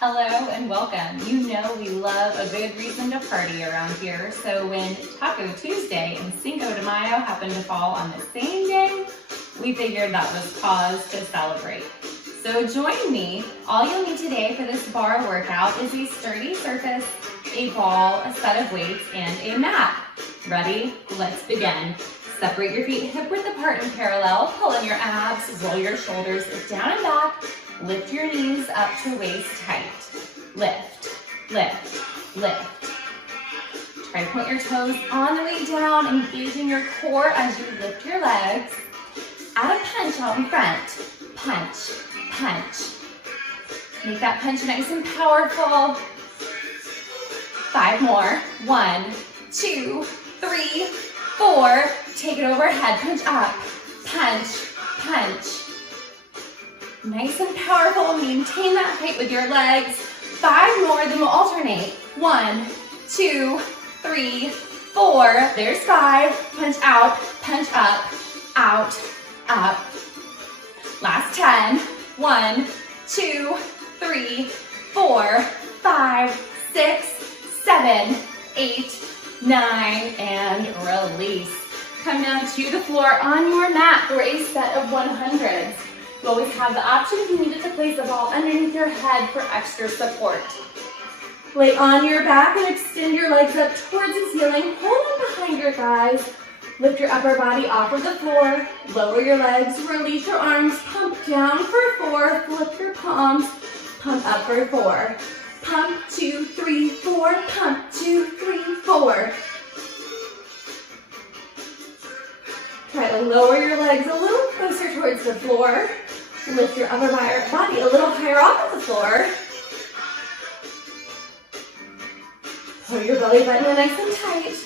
Hello and welcome. You know we love a good reason to party around here, so when Taco Tuesday and Cinco de Mayo happened to fall on the same day, we figured that was cause to celebrate. So join me. All you'll need today for this bar workout is a sturdy surface, a ball, a set of weights, and a mat. Ready? Let's begin. Separate your feet hip width apart and parallel. Pull in your abs, roll your shoulders down and back. Lift your knees up to waist height. Lift, lift, lift. Try to point your toes on the way down, engaging your core as you lift your legs. Add a punch out in front. Punch, punch. Make that punch nice and powerful. 5 more. 1, 2, 3, 4. Take it overhead. Punch up. Punch, punch. Nice and powerful. Maintain that height with your legs. 5 more, then we'll alternate. 1, 2, 3, 4. There's 5. Punch out, punch up, out, up. Last 10. 1, 2, 3, 4, 5, 6, 7, 8, 9, and release. Come down to the floor on your mat for a set of 100s. You always have the option if you needed to place a ball underneath your head for extra support. Lay on your back and extend your legs up towards the ceiling. Hold them behind your thighs. Lift your upper body off of the floor. Lower your legs. Release your arms. Pump down for 4. Flip your palms. Pump up for 4. Pump 2, 3, 4. Pump 2, 3, 4. Try to lower your legs a little closer towards the floor. Lift your upper body a little higher off of the floor. Pull your belly button in nice and tight.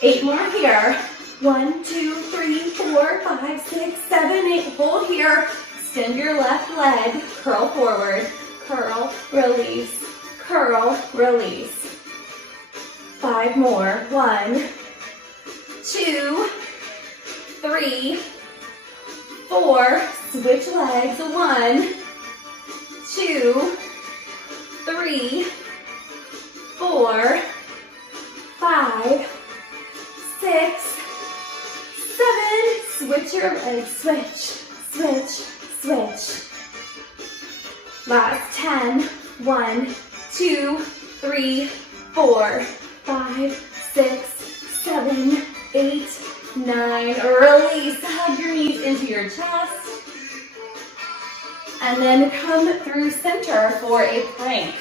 Eight more here. 1, 2, 3, 4, 5, 6, 7, 8. Hold here. Extend your left leg. Curl forward. Curl, release. Curl, release. 5 more. 1, 2, 3, 4. Switch legs. 1, 2, 3, 4, 5, 6, 7. Switch your legs. Switch, switch, switch. Last 10. 1, 2, 3, 4, 5, 6, 7, 8, 9. Release. Hug your knees into your chest. And then come through center for a plank.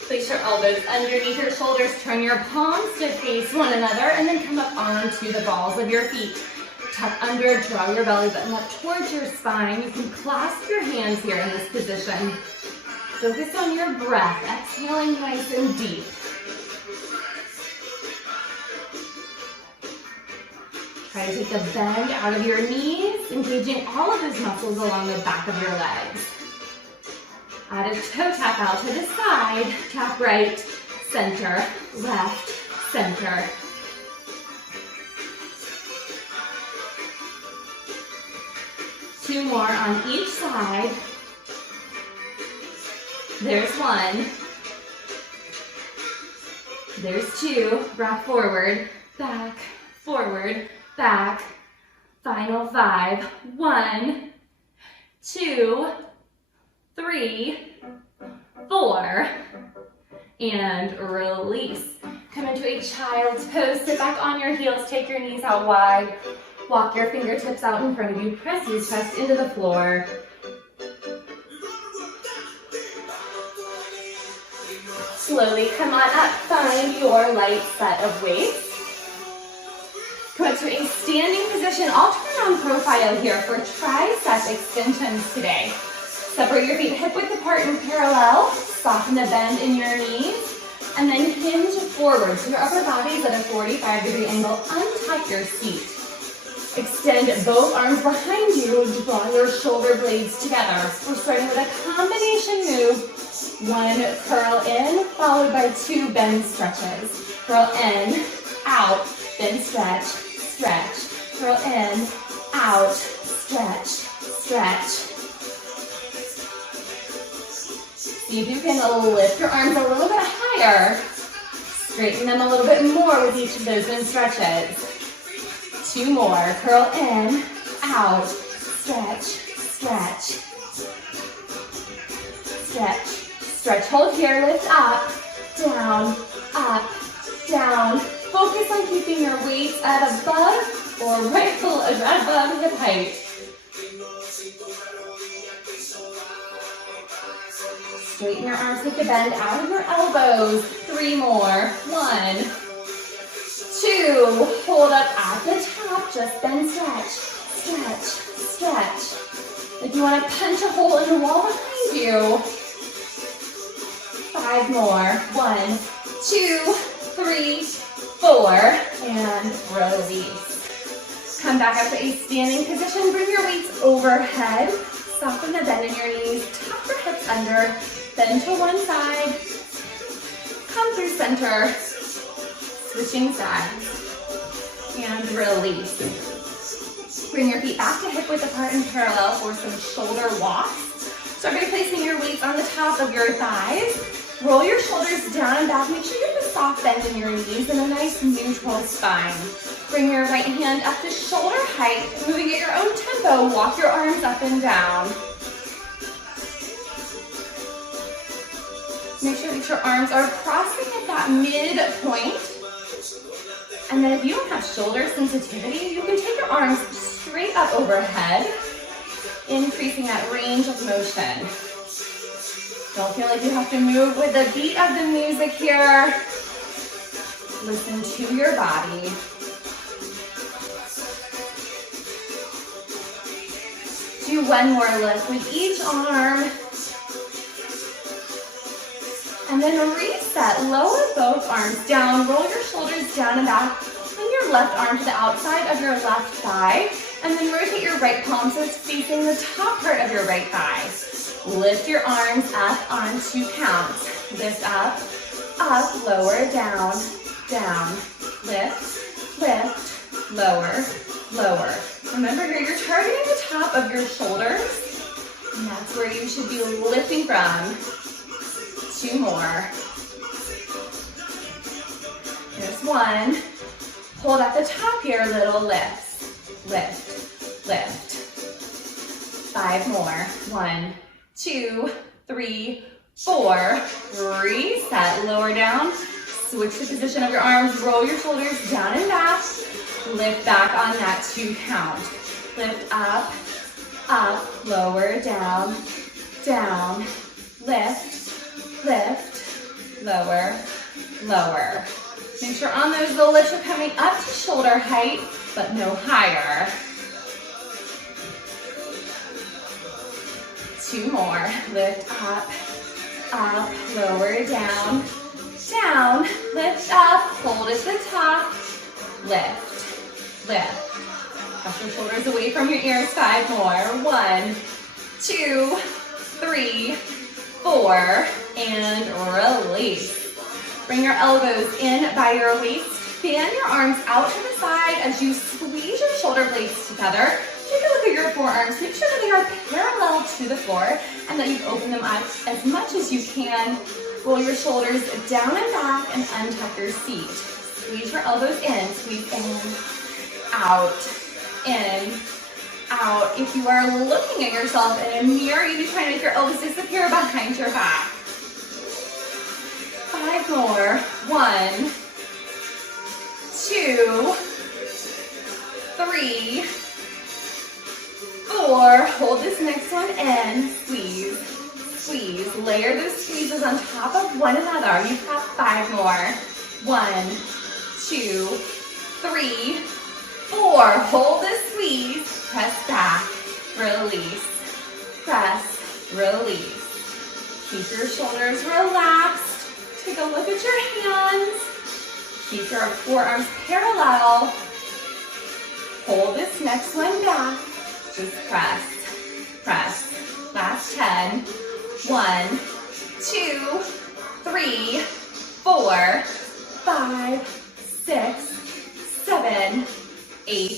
Place your elbows underneath your shoulders. Turn your palms to face one another and then come up onto the balls of your feet. Tuck under, draw your belly button up towards your spine. You can clasp your hands here in this position. Focus on your breath, exhaling nice and deep. Try to take the bend out of your knees, engaging all of those muscles along the back of your legs. Add a toe tap out to the side, tap right, center, left, center. Two more on each side. There's 1. There's 2. Rock forward, back, forward, back. Final 5. 1, 2, 3, 4. And release. Come into a child's pose. Sit back on your heels. Take your knees out wide. Walk your fingertips out in front of you. Press your chest into the floor. Slowly come on up. Find your light set of weights. Come to a standing position. I'll turn on profile here for tricep extensions today. Separate your feet hip width apart and parallel. Soften the bend in your knees. And then hinge forward. So your upper body's at a 45-degree angle. Untuck your seat. Extend both arms behind you. Draw your shoulder blades together. We're starting with a combination move. 1 curl in, followed by 2 bend stretches. Curl in, out, then stretch, stretch, curl in, out, stretch, stretch. See if you can lift your arms a little bit higher. Straighten them a little bit more with each of those in stretches. 2 more. Curl in, out, stretch, stretch. Stretch, stretch, hold here, lift up, down, down. Focus on keeping your weights at above or right below, above hip height. Straighten your arms, take a bend out of your elbows. 3 more. 1, 2. Hold up at the top. Just bend, stretch, stretch, stretch. If you want to punch a hole in the wall behind you. 5 more. 1, 2, 3, 4. And release. Come back up to a standing position. Bring your weights overhead. Soften the bend in your knees. Tuck your hips under. Bend to one side. Come through center. Switching sides. And release. Bring your feet back to hip width apart in parallel for some shoulder walks. Start by placing your weights on the top of your thighs. Roll your shoulders down and back. Make sure you have a soft bend in your knees and a nice neutral spine. Bring your right hand up to shoulder height. Moving at your own tempo. Walk your arms up and down. Make sure that your arms are crossing at that midpoint. And then if you don't have shoulder sensitivity, you can take your arms straight up overhead, increasing that range of motion. Don't feel like you have to move with the beat of the music here. Listen to your body. Do one more lift with each arm. And then reset, lower both arms down, roll your shoulders down and back, bring your left arm to the outside of your left thigh, and then rotate your right palm so it's facing the top part of your right thigh. Lift your arms up on 2 counts. Lift up, lower, down, down. Lift, lift, lower, lower. Remember here, you're targeting the top of your shoulders, and that's where you should be lifting from. 2 more. Here's 1. Hold at the top here, little lift. Lift, lift. 5 more. 1, 2, 3, 4. Reset, lower down. Switch the position of your arms. Roll your shoulders down and back. Lift back on that 2 count. Lift up, lower, down, down. Lift, lift, lower, lower. Make sure on those the lifts are coming up to shoulder height, but no higher. 2 more. Lift up, lower, down, down. Lift up, hold at the top. Lift, lift. Push your shoulders away from your ears. 5 more. 1, 2, 3, 4, and release. Bring your elbows in by your waist. Fan your arms out to the side as you squeeze your shoulder blades together. Take a look at your forearms. Make sure that they are parallel to the floor and that you open them up as much as you can. Roll your shoulders down and back and untuck your seat. Squeeze your elbows in. Squeeze in, out, in, out. If you are looking at yourself in a mirror, you'd be trying to make your elbows disappear behind your back. 5 more. 1, 2, 3, 4. Hold this next one in. Squeeze, squeeze. Layer those squeezes on top of one another. You've got 5 more. 1, 2, 3, 4. Hold the squeeze. Press back. Release. Press. Release. Keep your shoulders relaxed. Take a look at your hands. Keep your forearms parallel. Hold this next one back. Just press. Press. Last 10. 1, 2, 3, 4, 5, 6, 7, 8,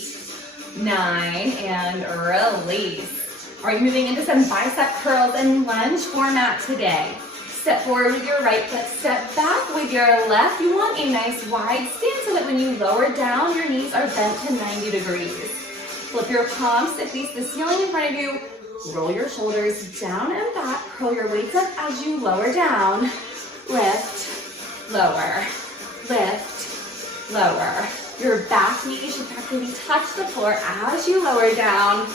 9, and release. Are you moving into some bicep curls and lunge format today? Step forward with your right foot, step back with your left. You want a nice wide stance so that when you lower down, your knees are bent to 90 degrees. Flip your palms to face the ceiling in front of you. Roll your shoulders down and back. Curl your weights up as you lower down. Lift, lower, lift, lower. Your back knee should practically touch the floor as you lower down.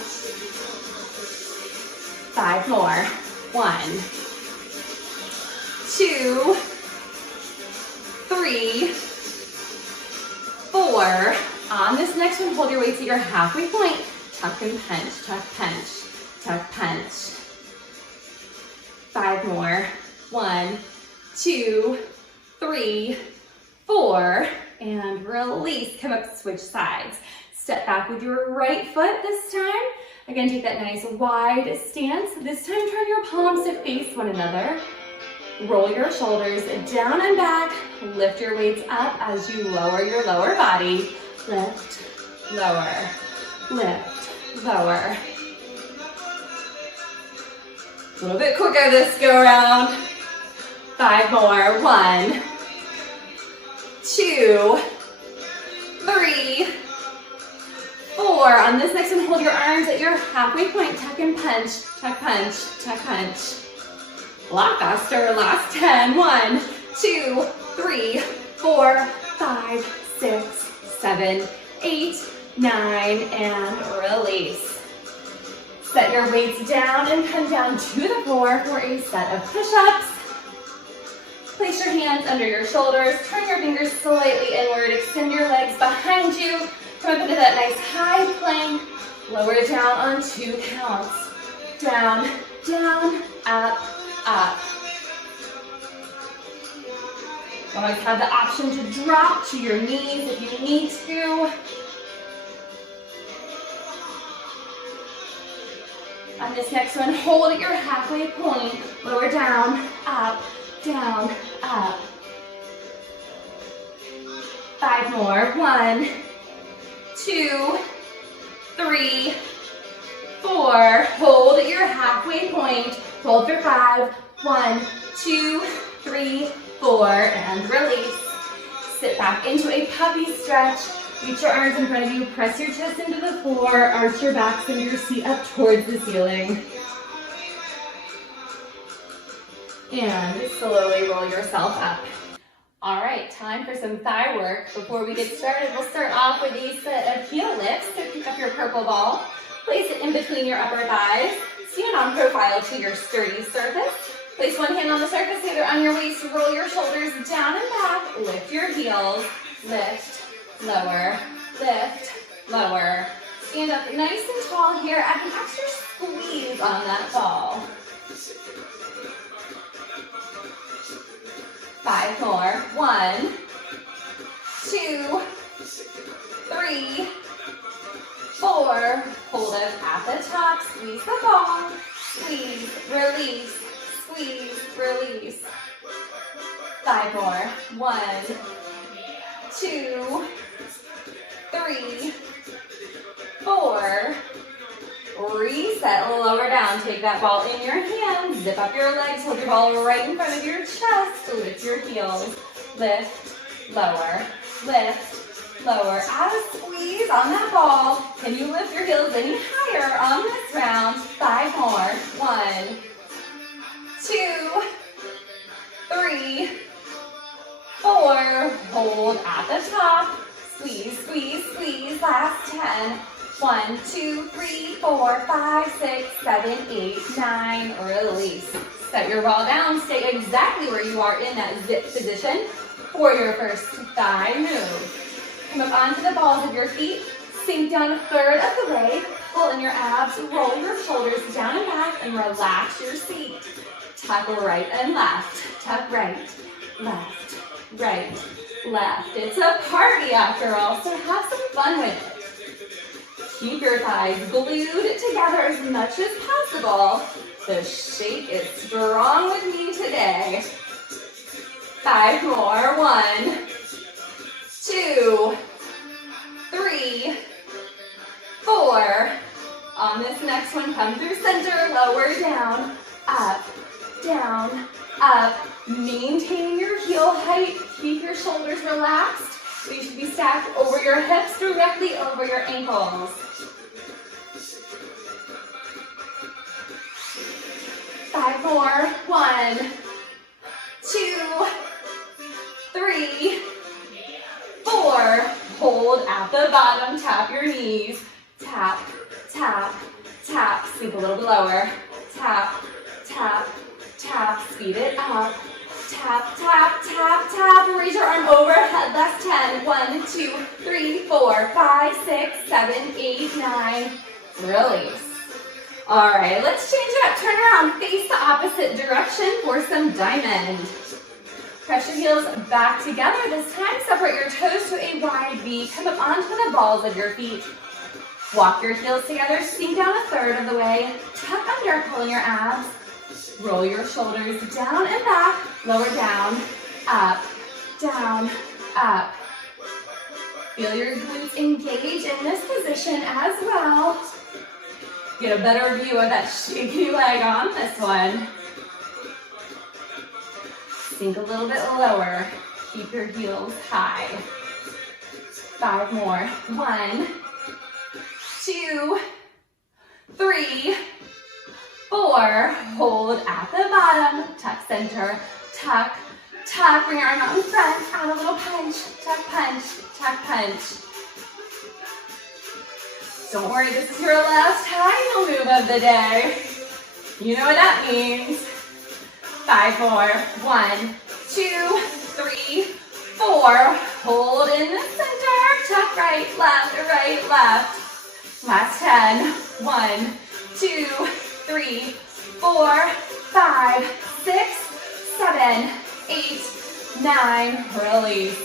5 more. 1, 2, 3, 4. On this next one, hold your weights at your halfway point. Tuck and punch, tuck, punch, tuck, punch. 5 more. 1, 2, 3, 4. And release. Come up, switch sides. Step back with your right foot this time. Again, take that nice wide stance. This time, turn your palms to face one another. Roll your shoulders down and back. Lift your weights up as you lower your lower body. Lift, lower, lift, lower. A little bit quicker this go around. 5 more. 1, 2, 3, 4. On this next one, hold your arms at your halfway point. Tuck and punch, tuck, punch, tuck, punch. A lot faster. Last 10. 1, 2, 3, 4, 5, 6, 7, 8, 9, and release. Set your weights down and come down to the floor for a set of push-ups. Place your hands under your shoulders, turn your fingers slightly inward, extend your legs behind you, come up into that nice high plank, lower down on 2 counts. Down, down, up, up. Always have the option to drop to your knees if you need to. On this next one, hold at your halfway point, lower down, up, down, up. 5 more. 1, 2, 3, 4. Hold at your halfway point. Hold for 5. 1, 2, 3, 4, and release. Sit back into a puppy stretch. Reach your arms in front of you. Press your chest into the floor. Arch your back, send your seat up towards the ceiling. And slowly roll yourself up. All right, time for some thigh work. Before we get started, we'll start off with a set of heel lifts. So pick up your purple ball, place it in between your upper thighs, stand on profile to your sturdy surface. Place one hand on the surface, the other on your waist. Roll your shoulders down and back. Lift your heels. Lift, lower, lift, lower. Stand up nice and tall here. Add an extra squeeze on that ball. 5 more. 1, 2, 3, 4. Hold it at the top. Squeeze the ball. Squeeze, release, squeeze, release. 5 more. 1, 2, 3, 4. Reset, lower down. Take that ball in your hands. Zip up your legs. Hold your ball right in front of your chest. Lift your heels. Lift, lower, lift, lower. Add a squeeze on that ball. Can you lift your heels any higher on this round? 5 more. 1, 2, 3, 4. Hold at the top. Squeeze, squeeze, squeeze. Last 10. 1, 2, 3, 4, 5, 6, 7, 8, 9. Release. Set your ball down. Stay exactly where you are in that zip position for your first thigh move. Come up onto the balls of your feet. Sink down a third of the way. Pull in your abs. Roll your shoulders down and back and relax your seat. Tuck right and left. Tuck right, left, right, left. It's a party after all, so have some fun with it. Keep your thighs glued together as much as possible. The shake is strong with me today. 5 more. 1, 2, 3, 4. this next one. Come through center, lower down, up, down, up. Maintain your heel height. Keep your shoulders relaxed. They should be stacked over your hips, directly over your ankles. 5 more. 1, 2, 3, 4. Hold at the bottom. Tap your knees. Tap, tap, tap. Sink a little bit lower. Tap, tap, tap. Speed it up. Tap, tap, tap, tap. Raise your arm overhead. Last 10. 1, 2, 3, 4, 5, 6, 7, 8, 9. Release. All right, let's change it up. Turn around. Face the opposite direction for some diamond. Press your heels back together. This time, separate your toes to a wide V. Come up onto the balls of your feet. Walk your heels together. Sink down 1/3 of the way. Tuck under, pulling your abs. Roll your shoulders down and back. Lower down, up, down, up. Feel your glutes engage in this position as well. Get a better view of that shaky leg on this one. Sink a little bit lower. Keep your heels high. 5 more. 1, 2, 3, 4. Hold at the bottom. Tuck center. Tuck, tuck. Bring your arm out in front. Add a little punch. Tuck, punch. Tuck, punch. Don't worry, this is your last high heel move of the day. You know what that means. 5 more. 1, 2, 3, 4. Hold in the center. Tuck right, left. Last 10. 1, 2, 3, 4, 5, 6, 7, 8, 9. Release.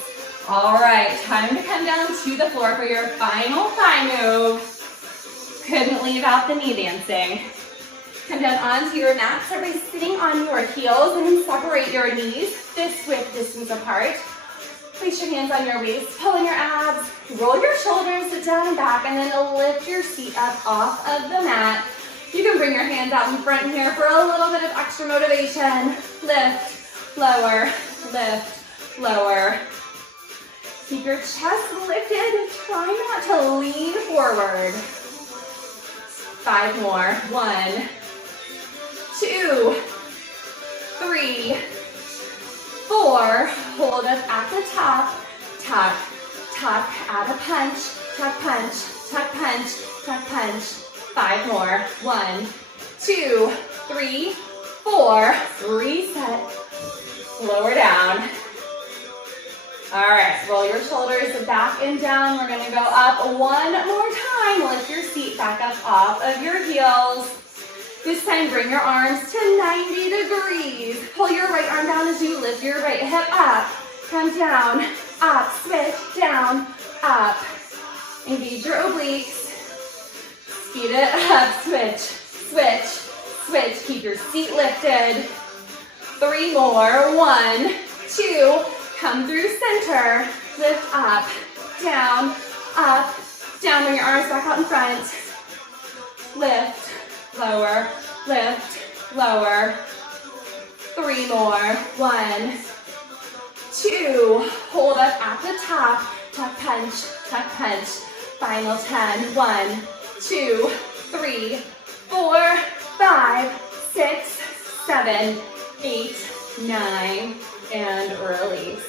All right, time to come down to the floor for your final thigh move. Couldn't leave out the knee dancing. Come down onto your mat. Start by sitting on your heels and then separate your knees fist width distance apart. Place your hands on your waist, pull in your abs, roll your shoulders, sit down and back, and then lift your feet up off of the mat. You can bring your hands out in front here for a little bit of extra motivation. Lift, lower, lift, lower. Keep your chest lifted. Try not to lean forward. 5 more. 1, 2, 3, 4. Hold up at the top. Tuck, tuck, add a punch. Tuck, punch, tuck, punch, tuck, punch. 5 more. 1, 2, 3, 4. Reset. Lower down. All right, roll your shoulders back and down. We're gonna go up one more time. Lift your feet back up off of your heels. This time, bring your arms to 90 degrees. Pull your right arm down as you lift your right hip up. Come down, up, switch, down, up. Engage your obliques. Speed it up, switch, switch, switch. Keep your seat lifted. 3 more. 1, 2. Come through center, lift up, down, bring your arms back out in front, lift, lower, lift, lower, 3 more, 1, 2, hold up at the top, tuck punch, final 10, 1, 2, 3, 4, 5, 6, 7, 8, 9, and release.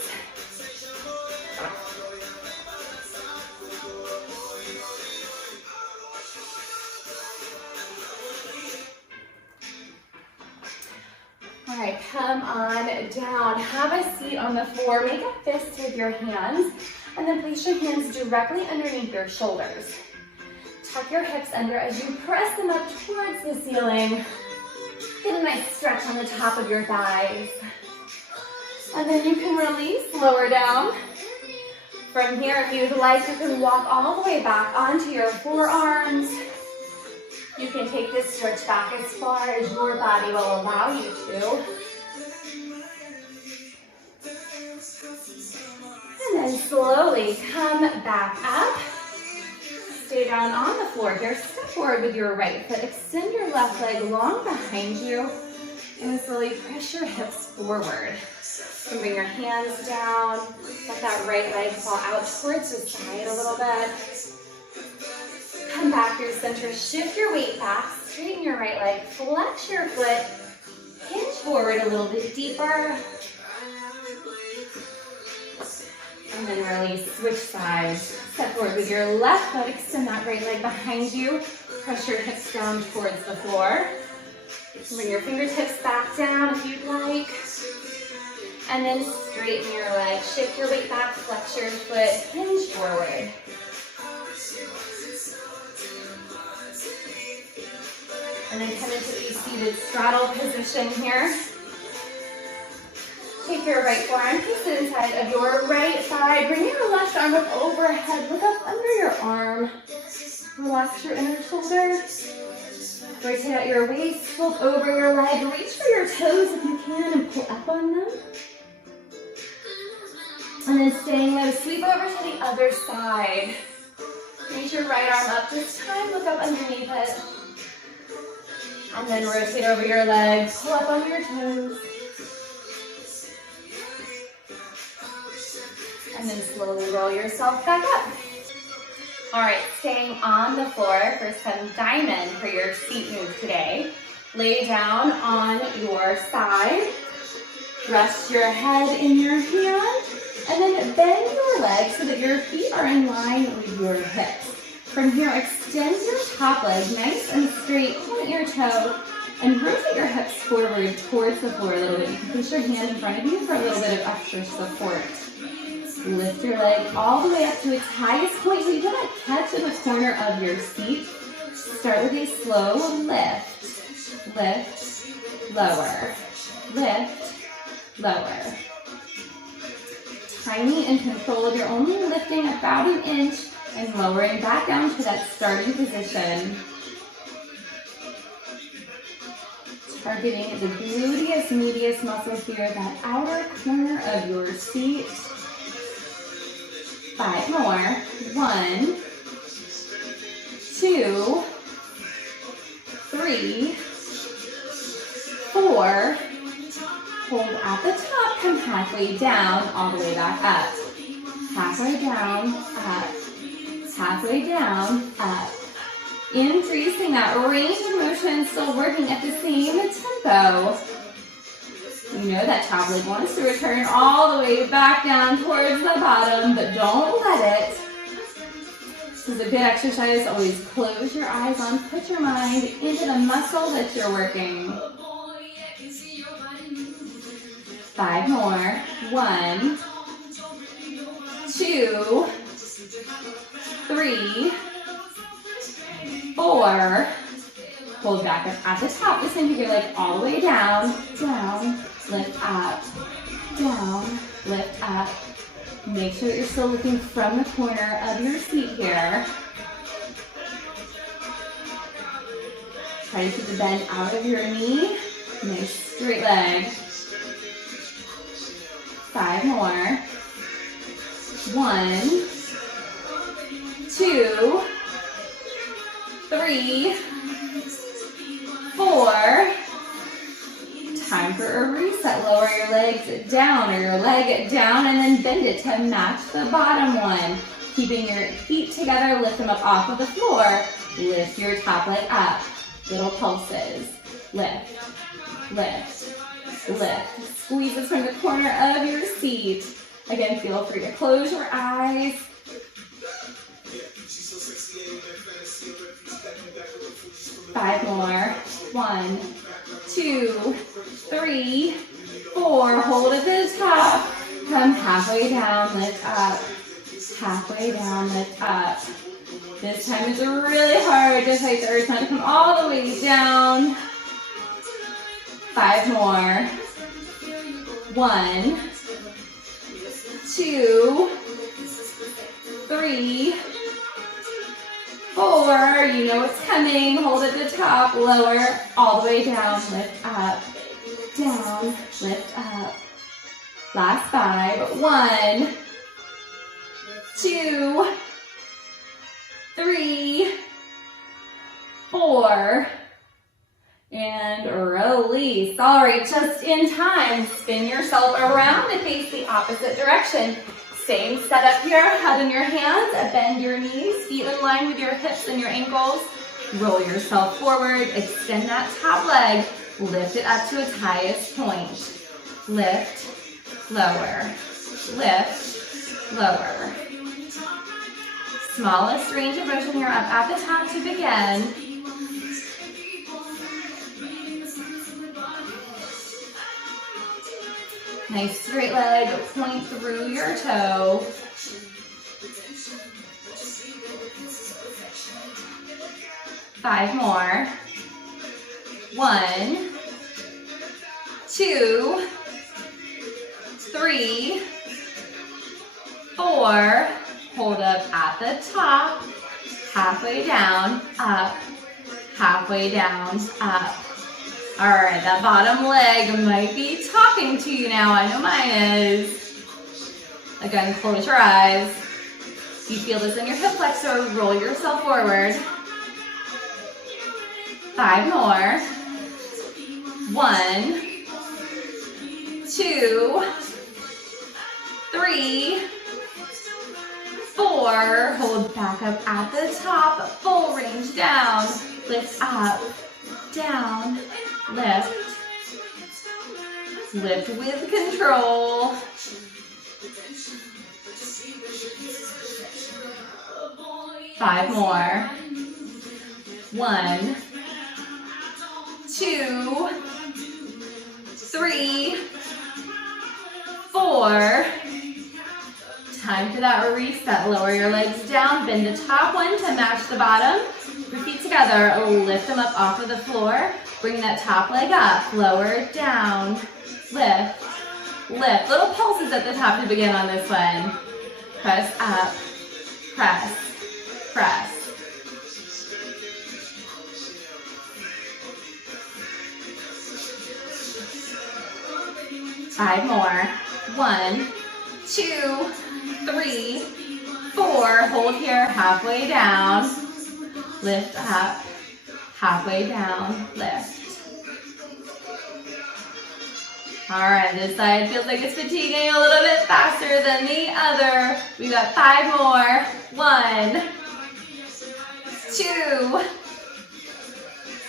All right, come on down. Have a seat on the floor. Make a fist with your hands, and then place your hands directly underneath your shoulders. Tuck your hips under as you press them up towards the ceiling. Get a nice stretch on the top of your thighs. And then you can release, lower down. From here, if you'd like, you can walk all the way back onto your forearms. You can take this stretch back as far as your body will allow you to. And then slowly come back up. stay down on the floor here. Step forward with your right foot. Extend your left leg long behind you. And slowly press your hips forward. And bring your hands down. Let that right leg fall out towards the side a little bit. Come back through center. Shift your weight back. Straighten your right leg. Flex your foot. Hinge forward a little bit deeper. And then release. Switch sides. Step forward with your left foot. Extend that right leg behind you. Press your hips down towards the floor. Bring your fingertips back down if you'd like. And then straighten your leg. Shift your weight back. Flex your foot. Hinge forward. And then come into the seated straddle position here. Take your right forearm, place it inside of your right thigh. Bring your left arm up overhead. Look up under your arm. Relax your inner shoulder. Rotate out your waist, fold over your leg. Reach for your toes if you can and pull up on them. And then staying low, sweep over to the other side. Reach your right arm up this time. Look up underneath it. And then rotate over your leg. Pull up on your toes. And then slowly roll yourself back up. All right, staying on the floor for some diamond for your seat move today. Lay down on your side. Rest your head in your hand. And then bend your legs so that your feet are in line with your hips. From here, extend your top leg nice and straight. Point your toe and rotate your hips forward towards the floor a little bit. You can place your hand in front of you for a little bit of extra support. Lift your leg all the way up to its highest point. So you feel that catch in the corner of your seat. Start with a slow lift. Lift, lower. Lift, lower. Tiny and controlled. You're only lifting about an inch and lowering back down to that starting position. Targeting the gluteus medius muscle here, that outer corner of your seat. 5 more. 1, 2, 3, 4. Hold at the top, come halfway down, all the way back up. Halfway down, up. Halfway down, up. Increasing that range of motion, still working at the same tempo. You know that top leg wants to return all the way back down towards the bottom, but don't let it. This is a good exercise. Always close your eyes on, put your mind into the muscle that you're working. 5 more. 1, 2, 3, 4. Hold back up at the top. This time take your leg all the way down, down, lift up, down, lift up. Make sure that you're still looking from the corner of your seat here. Try to keep the bend out of your knee. Nice straight leg. 5 more. 1, 2, 3, 4. Time for a reset. Lower your legs down or your leg down and then bend it to match the bottom one. Keeping your feet together, lift them up off of the floor. Lift your top leg up. Little pulses. Lift, lift, lift. Squeeze this from the corner of your seat. Again, feel free to close your eyes. 5 more. 1, 2, 3, 4. Hold at the top. Come halfway down, lift up. Halfway down, lift up. This time is really hard to fight the earth to come all the way down. 5 more. 1, 2, 3, 4. You know what's coming. Hold at the top, lower, all the way down, lift up, down, lift up. Last 5. 1, 2, 3, 4, and release. All right, just in time. Spin yourself around and face the opposite direction. Same setup here, head in your hands, bend your knees, feet in line with your hips and your ankles. Roll yourself forward, extend that top leg, lift it up to its highest point. Lift, lower, lift, lower. Smallest range of motion here up at the top to begin. Nice straight leg, point through your toe. 5 more. 1, 2, 3, 4. Hold up at the top, halfway down, up, halfway down, up. All right, that bottom leg might be talking to you now. I know mine is. Again, close your eyes. If you feel this in your hip flexor, roll yourself forward. 5 more. 1, 2, 3, 4. Hold back up at the top, full range down. Lift up, down, lift. Lift with control. 5 more. 1, 2, 3, 4. Time for that reset. Lower your legs down, bend the top one to match the bottom. Your feet together, lift them up off of the floor. Bring that top leg up, lower, down, lift, lift. Little pulses at the top to begin on this one. Press up, press, press. 5 more. 1, 2, 3, 4. Hold here, halfway down. Lift up, halfway down, lift. All right, this side feels like it's fatiguing a little bit faster than the other. We got 5 more. 1, 2,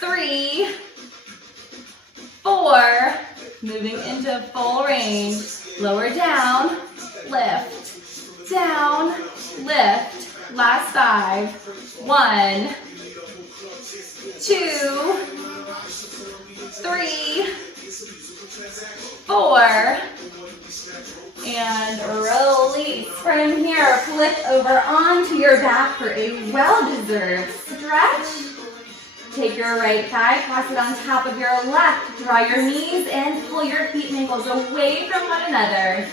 3, 4. Moving into full range. Lower down, lift, down, lift. Last 5. 1, 2, 3, 4, and release. From here, flip over onto your back for a well-deserved stretch. Take your right thigh, cross it on top of your left. Draw your knees in, pull your feet and ankles away from one another.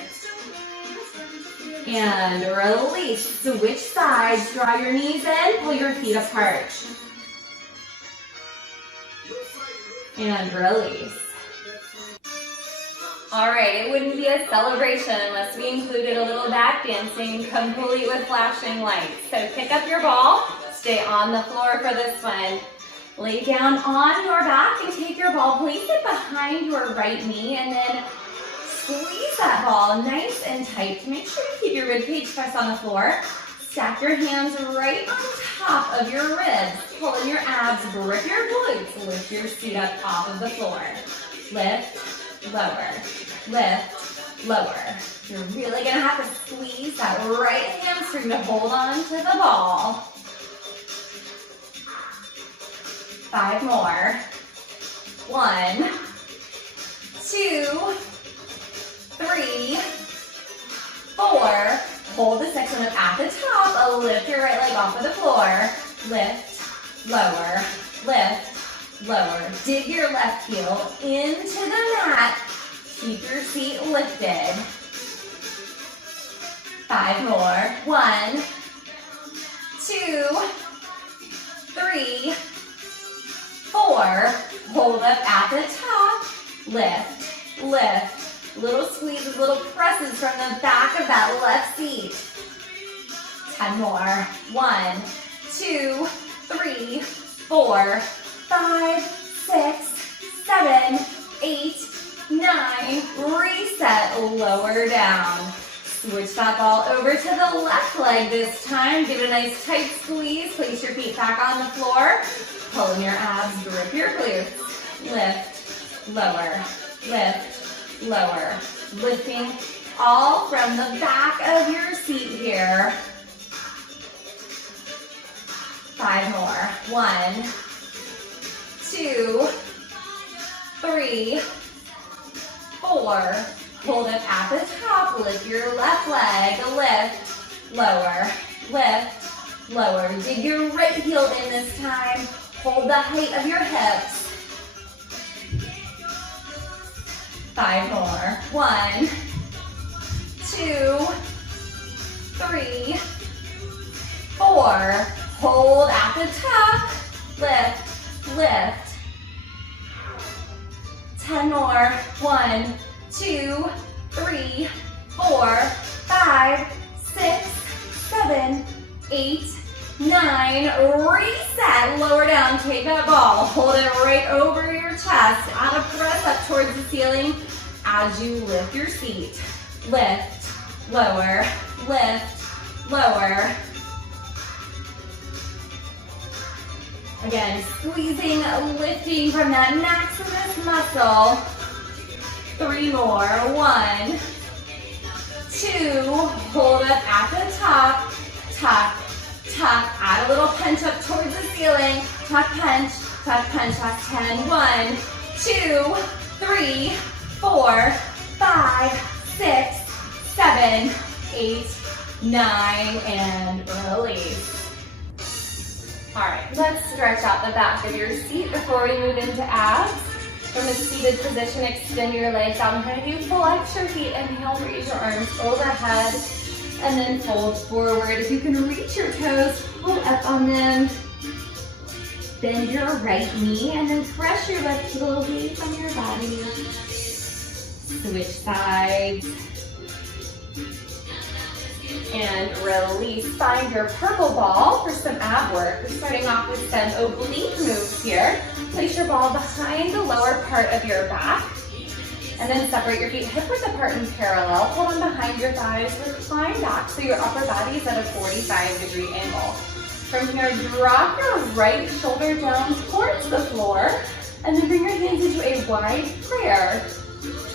And release. Switch sides. Draw your knees in, pull your feet apart. And release. All right, it wouldn't be a celebration unless we included a little back dancing, complete with flashing lights. So pick up your ball, stay on the floor for this one. Lay down on your back and take your ball, place it behind your right knee, and then squeeze that ball nice and tight. Make sure you keep your rib cage pressed on the floor. Stack your hands right on top of your ribs. Pull in your abs, grip your glutes. Lift your seat up off of the floor. Lift, lower, lift, lower. You're really gonna have to squeeze that right hamstring to hold on to the ball. 5 more. 1, 2, 3, 4. Hold the section up at the top. Lift your right leg off of the floor. Lift, lower, lift, lower. Dig your left heel into the mat. Keep your feet lifted. 5 more. 1, 2, 3, 4. Hold up at the top. Lift, lift. Little squeezes, little presses from the back of that left seat. 10 more. 1, 2, 3, 4, 5, 6, 7, 8, 9. Reset, lower down. Switch that ball over to the left leg this time. Give it a nice tight squeeze. Place your feet back on the floor. Pull in your abs, grip your glutes. Lift, lower, lift, lower. Lifting all from the back of your seat here. 5 more. 1, 2, 3, 4. Hold it at the top. Lift your left leg. Lift, lower, lift, lower. Dig your right heel in this time. Hold the height of your hips. 5 more. 1, 2, 3, 4. Hold at the top. Lift, lift. 10 more. 1, 2, 3, 4, 5, 6, 7, 8, 9. Reset. Lower down. Take that ball. Hold it right over your chest. Add a press up towards the ceiling as you lift your seat. Lift, lower, lift, lower. Again, squeezing, lifting from that maximus muscle. 3 more. 1, 2. Hold up at the top. Tuck, tuck. Add a little punch up towards the ceiling. Tuck, punch, tuck, punch. Last 10. 1, 2, 3, 4, 5, 6, 7, 8, 9, and release. All right, let's stretch out the back of your seat before we move into abs. From a seated position, extend your legs out in front of you. Flex your feet. Inhale, raise your arms overhead, and then fold forward. If you can reach your toes, pull up on them. Bend your right knee, and then press your left heel away from your body. Switch sides. And release. Find your purple ball for some ab work. We're starting off with some oblique moves here. Place your ball behind the lower part of your back. And then separate your feet hip width apart in parallel. Hold on behind your thighs. Recline back so your upper body is at a 45-degree angle. From here, drop your right shoulder down towards the floor. And then bring your hands into a wide prayer.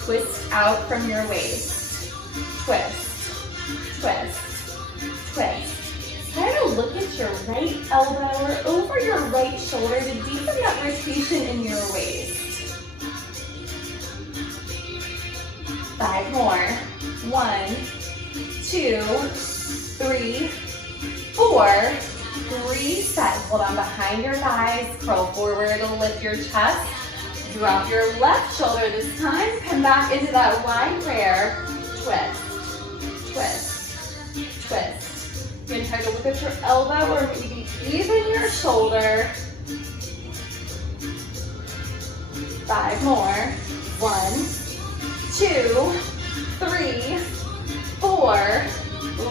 Twist out from your waist. Twist, twist, twist. Try to look at your right elbow or over your right shoulder to deepen that rotation in your waist. 5 more. 1, 2, 3, 4. Reset. Hold on behind your thighs. Curl forward. Lift your chest. Drop your left shoulder this time. Come back into that wide prayer. Twist, twist, twist. You're going to try to look at your elbow or maybe even your shoulder. 5 more. 1, 2, 3, 4.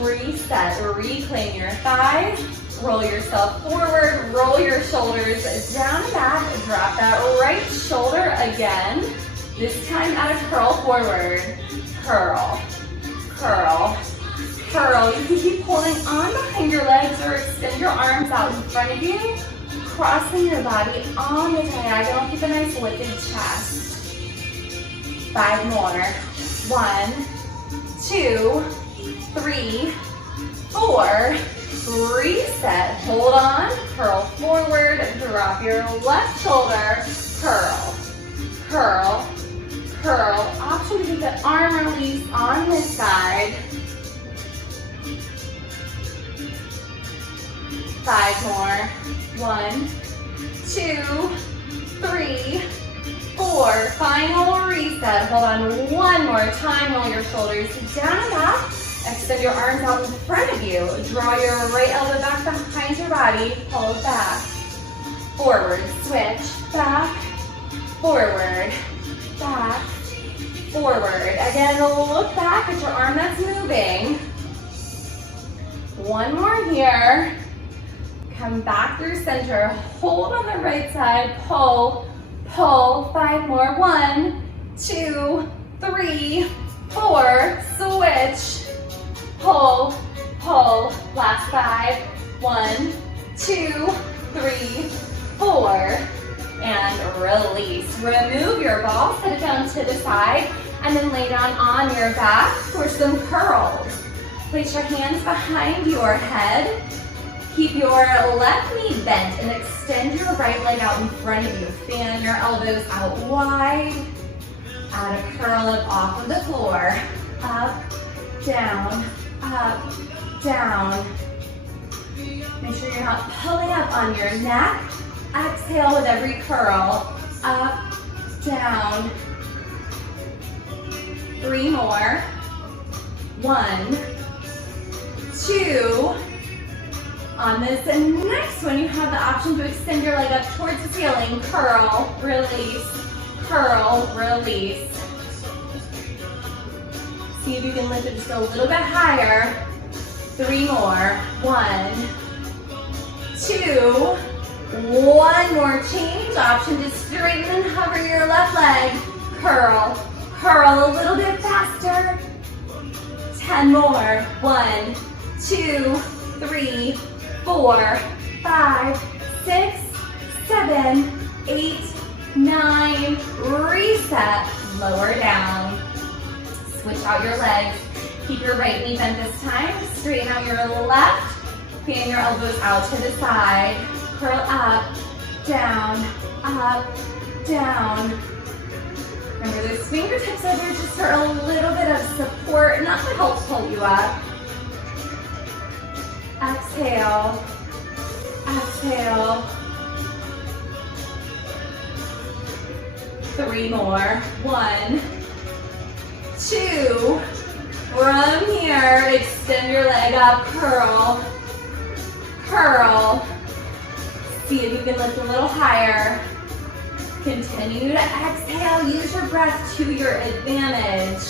Reset. Reclaim your thighs. Roll yourself forward. Roll your shoulders down and back. Drop that right shoulder again. This time at a curl forward. Curl, curl, curl. You can keep holding on behind your legs or extend your arms out in front of you. Crossing your body on the diagonal. Keep a nice lifted chest. 5 more. 1, 2, 3, 4. Reset. Hold on. Curl forward. Drop your left shoulder. Curl, curl, curl. Option to take the arm release on this side. 5 more. 1, 2, 3, 4. Final reset. Hold on one more time. Roll your shoulders down and back. Extend your arms out in front of you. Draw your right elbow back behind your body. Hold back. Forward. Switch. Back. Forward. Back. Forward. Again, look back at your arm that's moving. One more here. Come back through center, hold on the right side, pull, pull, 5 more, 1, 2, 3, 4, switch, pull, pull, last 5, 1, 2, 3, 4, and release. Remove your ball, set it down to the side, and then lay down on your back for some curls. Place your hands behind your head. Keep your left knee bent and extend your right leg out in front of you. Fan your elbows out wide. Add a curl up off of the floor. Up, down, up, down. Make sure you're not pulling up on your neck. Exhale with every curl. Up, down. 3 more. 1, 2. On this next one, you have the option to extend your leg up towards the ceiling. Curl, release, curl, release. See if you can lift it just a little bit higher. 3 more. 1, 2. 1 more change. Option to straighten and hover your left leg. Curl, curl a little bit faster. 10 more. 1, 2, 3, 4, 5, 6, 7, 8, 9. Reset. Lower down. Switch out your legs. Keep your right knee bent this time. Straighten out your left. Fan your elbows out to the side. Curl up, down, up, down. Remember those fingertips over just for a little bit of support, not to help pull you up. Exhale, exhale. 3 more. 1, 2. From here, extend your leg up, curl, curl. See if you can lift a little higher. Continue to exhale. Use your breath to your advantage.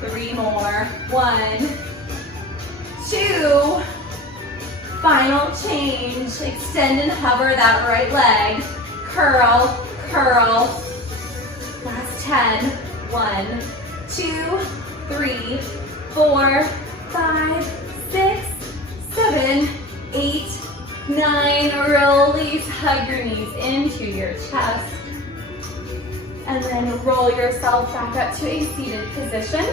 3 more. 1, 2. Final change. Extend and hover that right leg. Curl, curl. Last 10. 1, 2, 3, 4, 5, 6, 7, 8, 9. Release. Hug your knees into your chest. And then roll yourself back up to a seated position.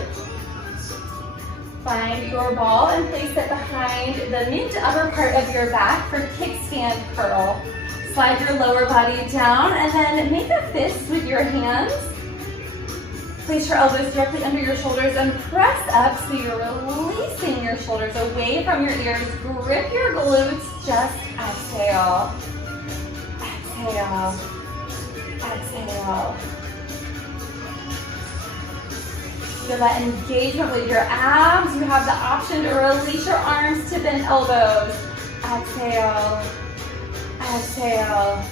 Find your ball and place it behind the mid to upper part of your back for kickstand curl. Slide your lower body down and then make a fist with your hands. Place your elbows directly under your shoulders and press up so you're releasing your shoulders away from your ears. Grip your glutes, just exhale. Exhale. Exhale. Feel that engagement with your abs. You have the option to release your arms to bend elbows. Exhale. Exhale.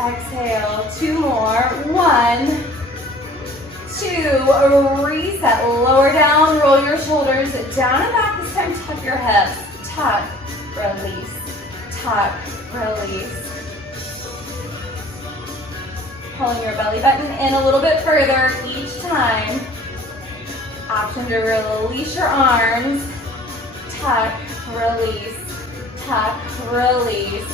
Exhale. 2 more. 1, 2. Reset. Lower down. Roll your shoulders down and back. This time, tuck your hips. Tuck. Release. Tuck. Release. Pulling your belly button in a little bit further each time. Option to release your arms. Tuck. Release. Tuck. Release.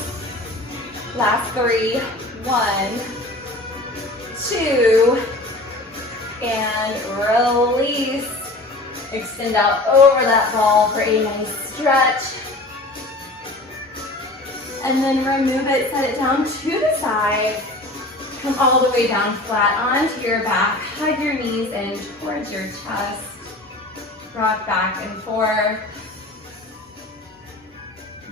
Last 3. 1, 2. And release. Extend out over that ball for a nice stretch. And then remove it, set it down to the side. Come all the way down flat onto your back. Hug your knees in towards your chest. Rock back and forth.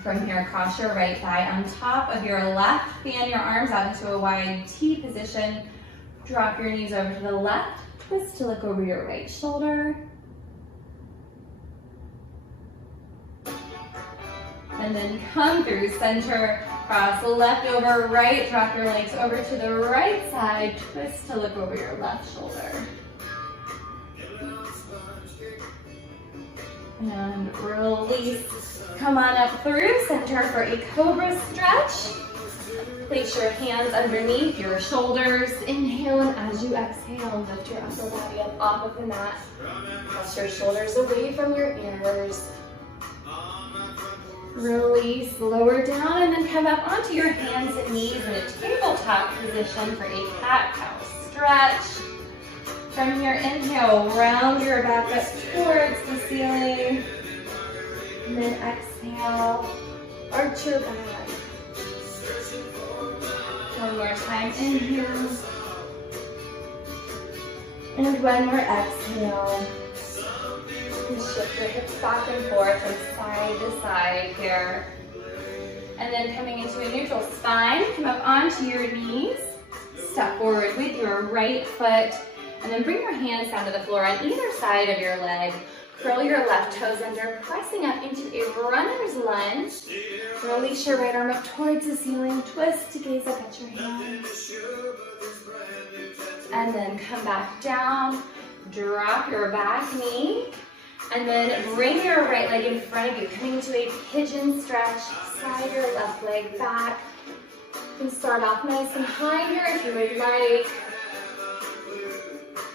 From here, cross your right thigh on top of your left. Fan your arms out into a wide T position. Drop your knees over to the left. Twist to look over your right shoulder. And then come through center. Cross left over right. Drop your legs over to the right side. Twist to look over your left shoulder. And release. Come on up through center for a cobra stretch. Place your hands underneath your shoulders. Inhale, and as you exhale, lift your upper body up off of the mat. Press your shoulders away from your ears. Release, lower down, and then come up onto your hands and knees in a tabletop position for a cat-cow stretch. From here, inhale, round your back up towards the ceiling. And then exhale, arch your back. One more time, inhale. And one more exhale. And shift your hips back and forth from side to side here. And then coming into a neutral spine, come up onto your knees. Step forward with your right foot. And then bring your hands down to the floor on either side of your leg. Curl your left toes under, pressing up into a runner's lunge. Release your right arm up towards the ceiling. Twist to gaze up at your hands. And then come back down. Drop your back knee. And then bring your right leg in front of you, coming into a pigeon stretch. Slide your left leg back. You can start off nice and high here if you would like.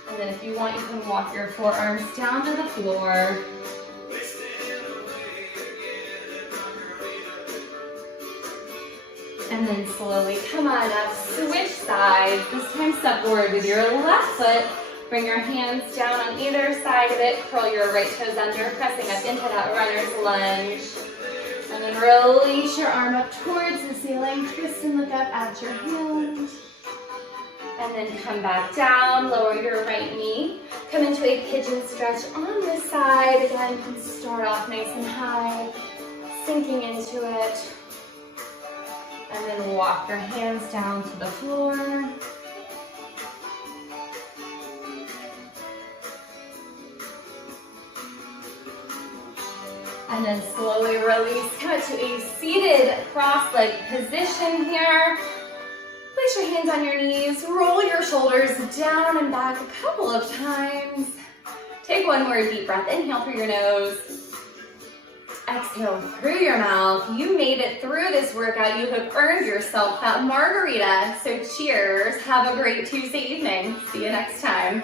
And then if you want, you can walk your forearms down to the floor. And then slowly come on up, switch sides. This time step forward with your left foot. Bring your hands down on either side of it. Curl your right toes under, pressing up into that runner's lunge. And then release your arm up towards the ceiling. Twist and look up at your hand. And then come back down, lower your right knee. Come into a pigeon stretch on this side. Again, you can start off nice and high, sinking into it. And then walk your hands down to the floor. And then slowly release. Come to a seated cross-leg position here. Place your hands on your knees, roll your shoulders down and back a couple of times. Take one more deep breath. Inhale through your nose. Exhale through your mouth. You made it through this workout. You have earned yourself that margarita. So cheers. Have a great Tuesday evening. See you next time.